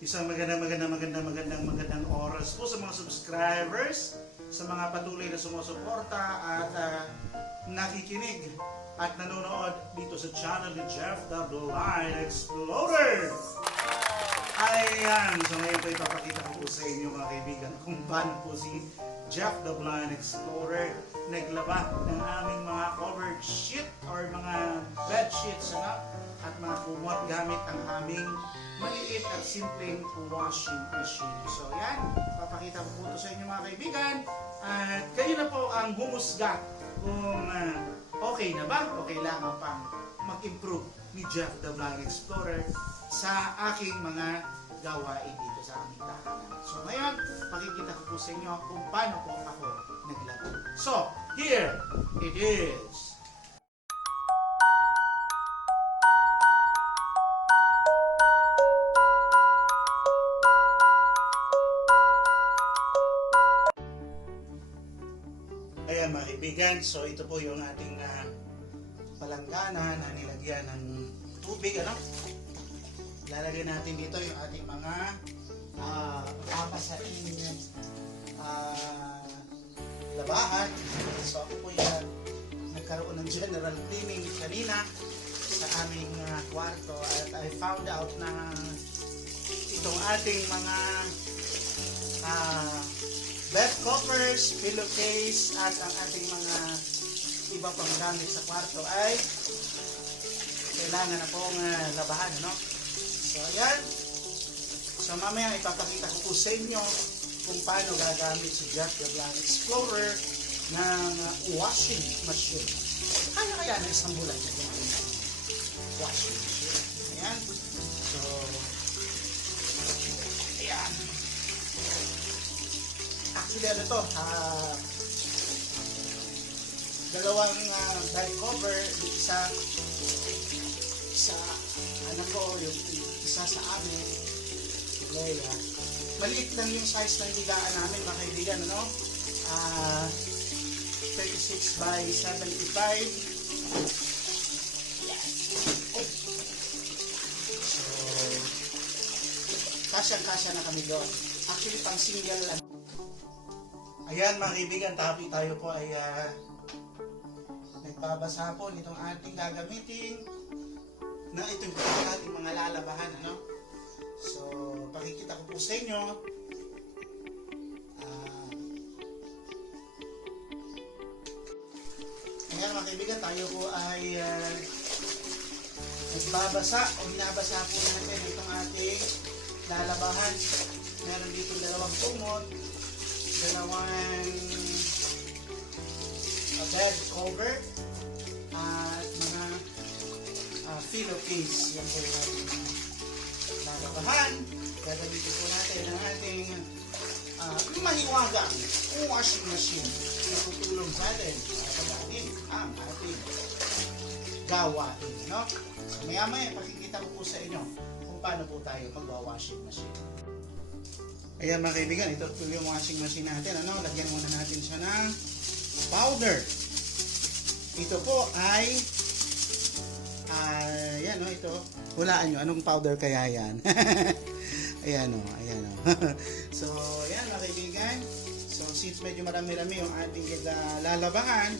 Isang magandang oras po sa mga subscribers, sa mga patuloy na sumusuporta at nakikinig at nanonood dito sa channel ni Jeff the Blind Explorer. Ayan, so ngayon po ipapakita ko po sa inyo mga kaibigan kung paano po si Jeff the Blind Explorer naglaba ng aming mga covered sheet or mga bed sheets at mga kumot gamit ang aming maliit at simpleng washing machine. So yan, papakita ko po ito sa inyo mga kaibigan at kayo na po ang humusga kung okay na ba o kailangan pang mag-improve ni Jeff the Blind Explorer sa aking mga gawain dito sa aming tahanan. So ngayon, pakikita ko po sa inyo kung paano po ako naglaro. So, here it is. Ayan mga kaibigan, so ito po yung ating palanggana na nilagyan ng tubig, Lalagyan natin dito yung ating mga papasain labahan. So ako po yan nagkaroon ng general cleaning kanina sa aming kwarto at I found out na itong ating mga bed covers, pillowcase at ang ating mga iba pang gamit sa kwarto ay kailangan na pong labahan, So ayan, so mamaya ipapakita ko po sa inyo kung paano gagamit si Jeff the Blind Explorer ng washing machine. Kaya na isang bulan na washing machine. Ayan, so ayan. Actually ano to, dalawang bed cover, isa anak ko, yung isa sa amin, si Leia. Maliit lang yung size ng higaan namin mga kaibigan, 36 by 75. So, kasyang-kasya na kami doon. Actually, pang single lang. Ayan mga kaibigan, tayo po ay nagbabasa po nitong ating gagamitin na itong ating mga lalabahan, So, pakikita ko po sa inyo. Ayan mga kaibigan, tayo po ay nagbabasa o hinabasa po natin itong ating lalabahan. Meron dito dalawang kumot, dalawang bed cover at mga pillowcase. Yan po yung ating lalabahan. Gagamitin po natin ang ating mahiwagang washing machine na tutulong sa atin para pagdating ang ating gawain. So maya-maya pakikita ko po sa inyo kung paano po tayo magwa-washing machine. Ayan mga kaibigan, ito po yung washing machine natin. Lagyan muna natin siya ng powder. Ito po ay ito. Hulaan nyo, anong powder kaya yan? ayan o. So, ayan mga kaibigan. So, since medyo marami-rami yung ating lalabahan,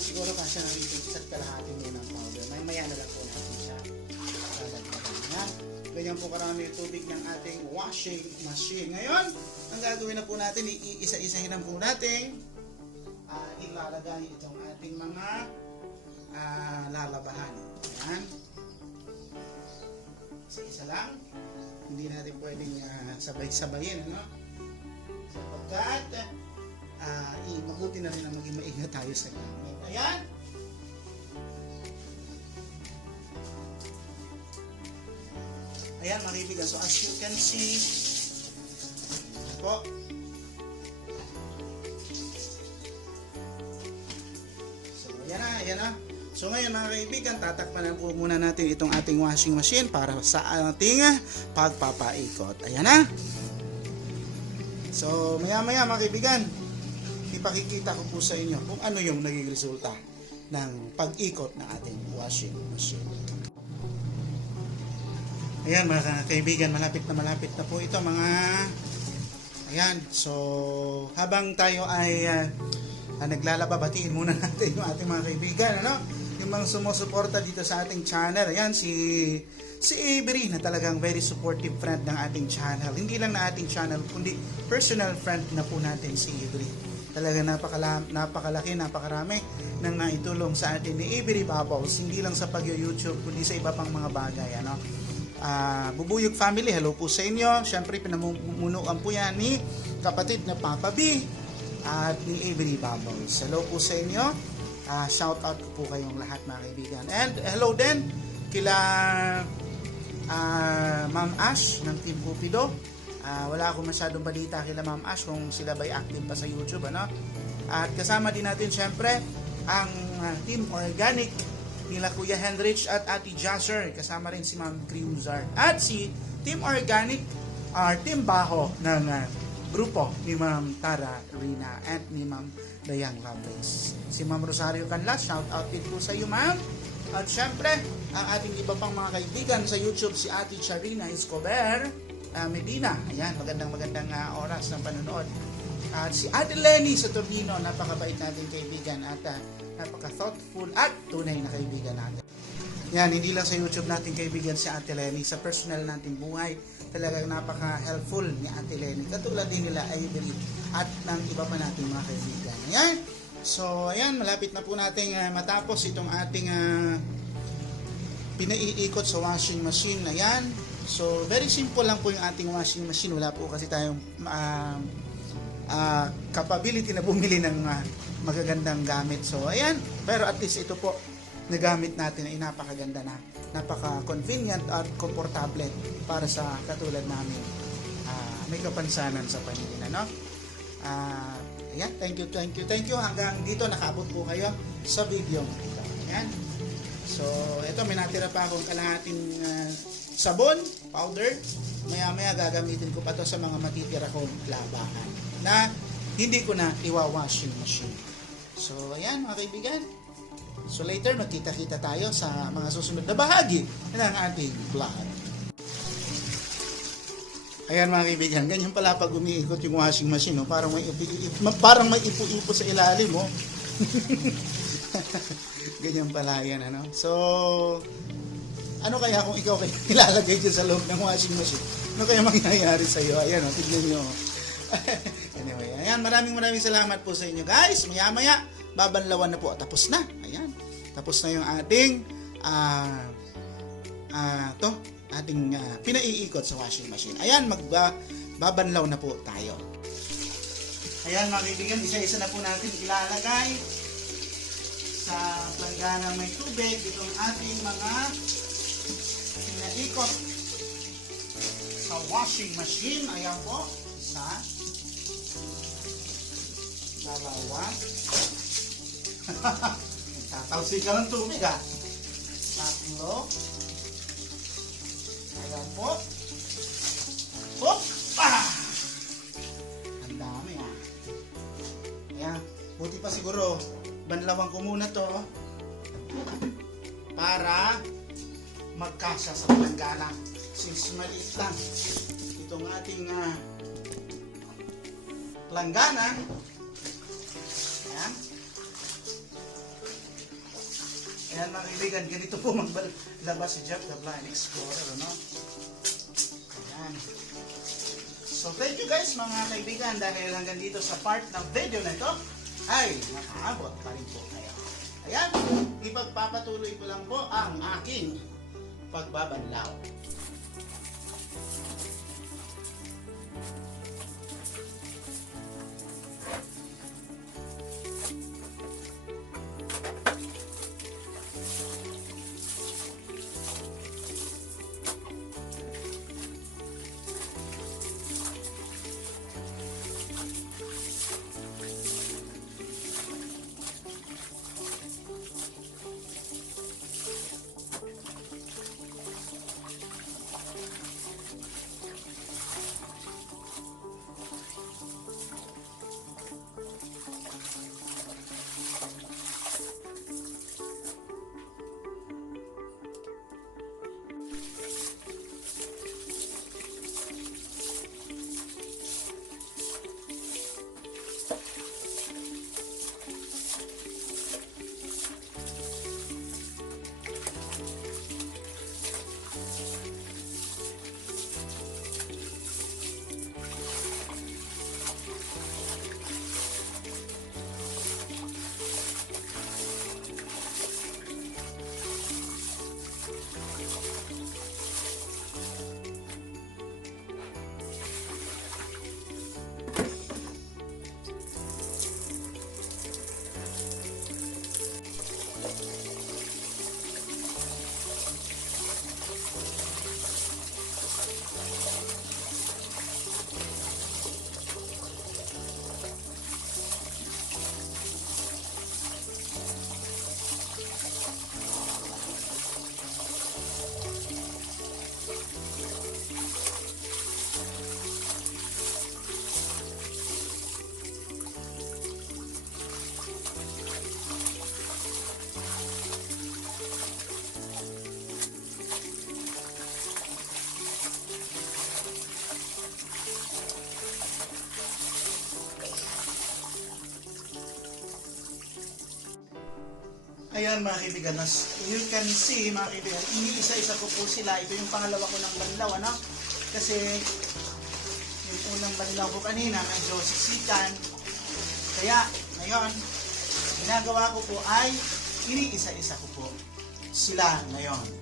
siguro kasya na ito isa't kalahati nyo ng powder. Maya na lang po natin siya lalagyan. Ganyan po karami yung tubig ng ating washing machine. Ngayon, ang gagawin na po natin, iisa-isahin na po natin ilalagay itong ating mga lalabahan. Ayan. Isa-isa lang. Hindi natin pwedeng sabay-sabayin, sapagkat mabuti na rin na maging maingat tayo sa gamit. Ayan. Ayan mga kaibigan, so as you can see po, so yan na. So ngayon mga kaibigan, tatakpan na po muna natin itong ating washing machine para sa ating pagpapaikot. Ayan na. So maya-maya mga kaibigan, ipakikita ko po sa inyo kung ano yung naging resulta ng pag-ikot ng ating washing machine. Ayan mga kaibigan, malapit na po ito mga... Ayan, so habang tayo ay naglalaba, batiin muna natin yung ating mga kaibigan, ano? Yung mga sumusuporta dito sa ating channel. Ayan, si Avery na talagang very supportive friend ng ating channel. Hindi lang na ating channel, kundi personal friend na po natin si Avery. Talaga napakalaki, napakarami nang naitulong sa atin ni Avery Bubbles, hindi lang sa pag-YouTube, kundi sa iba pang mga bagay, ano? Bubuyog family, hello po sa inyo. Siyempre pinamumunuan po yan ni kapatid na Papa B at ni Avery Bubbles. Hello po sa inyo. Shout out ko po kayong lahat mga kaibigan. And hello din kila Ma'am Ash ng Team Cupido. Wala akong masyadong balita kila Ma'am Ash kung sila ba'y active pa sa YouTube, ano? At kasama din natin siyempre ang Team Organic nila Kuya Henrich at Ate Jasser, kasama rin si Ma'am Criuzar at si Team Organic, Team Baho ng grupo ni Ma'am Tara Rina at ni Ma'am Dayang Lovelace. Si Ma'am Rosario Canlas, shout out din po sa iyo ma'am. At syempre, ang ating iba pang mga kaibigan sa YouTube, si Ate Charina Escobar Medina. Ayan, magandang oras ng panonood. At si Ate Lenny sa Tornino, napakabait natin kaibigan at napaka-thoughtful at tunay na kaibigan natin. Yan, hindi lang sa YouTube natin kaibigan si Ate Lenny, sa personal nating buhay, talagang napaka-helpful ni Ate Lenny. Katulad din nila Avery at ng iba pa nating mga kaibigan. Ayan, so ayan, malapit na po nating matapos itong ating pinaiikot sa washing machine. Ayan, so very simple lang po yung ating washing machine. Wala po kasi tayong capability na bumili ng magagandang gamit. So, ayan. Pero at least ito po, nagamit natin ay napakaganda na. Napaka-convenient at komportable para sa katulad namin. May kapansanan sa paningin, ano? Ayan. Thank you. Hanggang dito, nakaabot po kayo sa video. Ayan. So, ito, may natira pa akong kalahating sabon, powder. Maya-maya gagamitin ko pa to sa mga matitira kong labahan na hindi ko na iwa-washing machine. So, ayan mga kaibigan. So, later magkita-kita tayo sa mga susunod na bahagi ng ating vlog. Ayan mga kaibigan, ganyan pala pag umiikot yung washing machine, no? Parang may ipo-ipo sa ilalim, mo. Ganyan pala yan, ano? So, ano kaya kung ikaw kayo ilalagay dyan sa loob ng washing machine? Ano kaya mangyayari sa iyo? Ayan, o, tignan nyo. Anyway, ayan, maraming salamat po sa inyo guys. Maya-maya, babanlawan na po. Tapos na. Ayan. Tapos na yung ating ating pinaiikot sa washing machine. Ayan, babanlaw na po tayo. Ayan mga kaibigan, isa-isa na po natin ilalagay sa planggana may tubig itong ating mga pinaikot sa washing machine. Ayan po. Isa. Dalawa. Tatalsik ka ng tubig, ha? Tatlo. Ayan po. Hop! Ang dami, ha? Ayan. Buti pa siguro, banlawan ko muna to para magkasya sa planggana. Since maliit lang itong ating planggana. Ayan. Ayan mga kaibigan, ganito po maglabas si Jeff the Blind Explorer, ano? Ayan. So thank you guys mga kaibigan, dahil hanggang dito sa part ng video na ito ay nakaabot pa rin po kayo. Ayan, ipagpapatuloy ko lang po ang aking pagbabanlaw. Ayan mga kaibigan, as you can see mga kaibigan, iniisa-isa ko po sila. Ito yung pangalawa ko ng banlaw, ano? Kasi yung unang banlaw ko kanina medyo sisikan. Kaya ngayon, ginagawa ko po ay iniisa-isa ko po sila ngayon.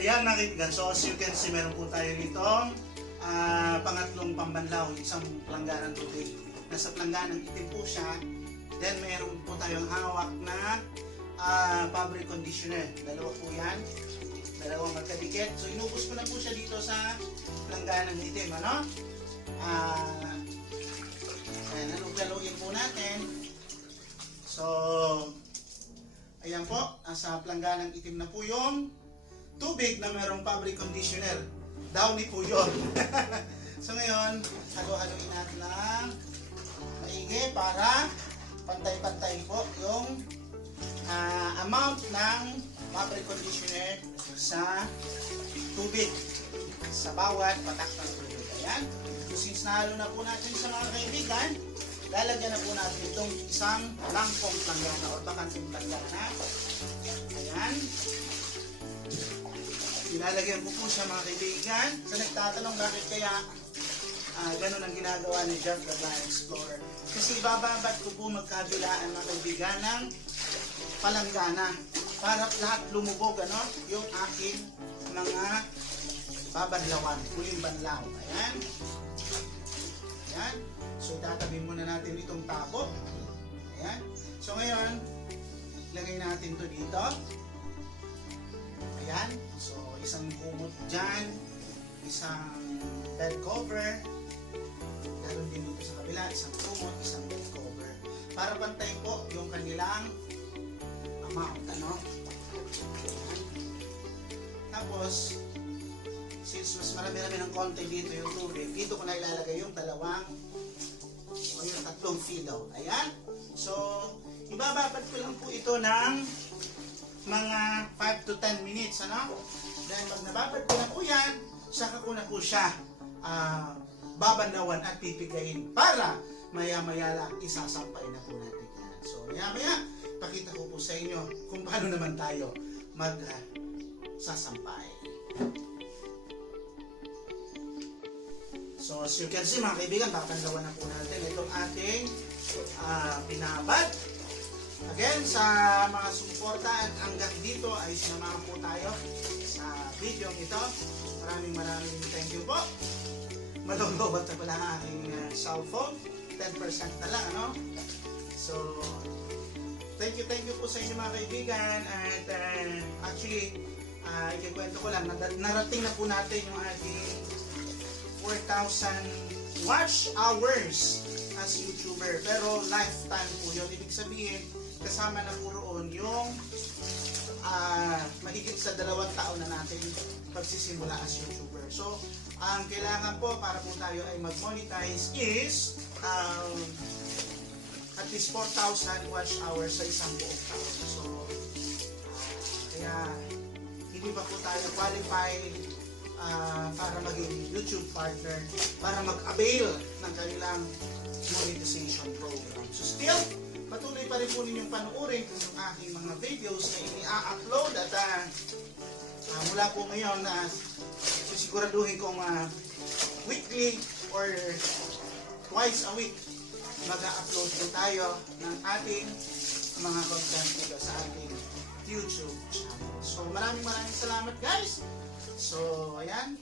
Ayan mga kaibigan, so as you can see, meron po tayo dito pangatlong pambanlaw, isang plangganang tubig. Nasa plangganang itim po siya. Then meron po tayong hawak na fabric conditioner. Dalawa po yan. Dalawang magkadikit. So inubos ko na po siya dito sa plangganang itim. Ano? Ayan, anong po natin. So, ayan po, nasa plangganang itim na po yung tubig na mayroong fabric conditioner. Downy po yun. So ngayon, halo-haloin natin ng maigi para pantay-pantay po yung amount ng fabric conditioner sa tubig. Sa bawat patak ng tubig. Ayan. So since nahalo na po natin sa mga kaibigan, lalagyan na po natin itong isang langkong planggana o bakanting planggana. Ayan. Ilalagyan ko po siya mga kaibigan. Sa nagtatanong bakit kaya ganun ang ginagawa ni Jeff the Blind Explorer. Kasi ibababat ko po magkabilaan mga kaibigan ng palanggana para lahat lumubog ano, yung aking mga babadlawan, huling banlaw. Ayan. Ayan. So itatabi muna natin itong tabo. Ayan. So ngayon, lagay natin to dito. Ayan. So isang kumot dyan, isang bed cover, meron din dito sa kabila, isang kumot, isang bed cover, para pantay po yung kanilang amount, ano? Tapos, since mas marami-rami ng konti dito yung tubig, dito ko na ilalagay yung dalawang o yung tatlong filaw. Ayan. So, ibababat ko lang po ito ng mga 5 to 10 minutes, ano? Dahil pag nababad ko na po yan, saka ko na po siya babanlawan at pipigayin para maya-maya lang isasampay na po natin yan. So maya-maya, pakita ko po sa inyo kung paano naman tayo magsasampay. So as you can see mga kaibigan, babanlawan na po natin itong ating pinabad. Again, sa mga sumuporta at hanggang dito ay sinamahan po tayo sa video ito. Maraming thank you po. Malolobat na pala ang aking cellphone. 10% na lang, ano? So, thank you po sa inyo mga kaibigan. At actually, ikikwento ko lang, narating na po natin yung ating 4,000 watch hours as YouTuber. Pero lifetime po yun. Ibig sabihin, kasama na po roon yung mahigit sa 2 taon na natin pagsisimula as YouTuber. So, ang kailangan po para po tayo ay mag-monetize is at least 4,000 watch hours sa isang buong taon. So, kaya hindi pa po tayo qualified para maging YouTube partner, para mag-avail ng kanilang monetization program. So still, patuloy pa rin po ninyong panuorin yung aking mga videos na ini-upload at mula po ngayon sisiguraduhin kong weekly or twice a week mag-upload po tayo ng ating mga content dito sa ating YouTube channel. So maraming salamat guys. So ayan.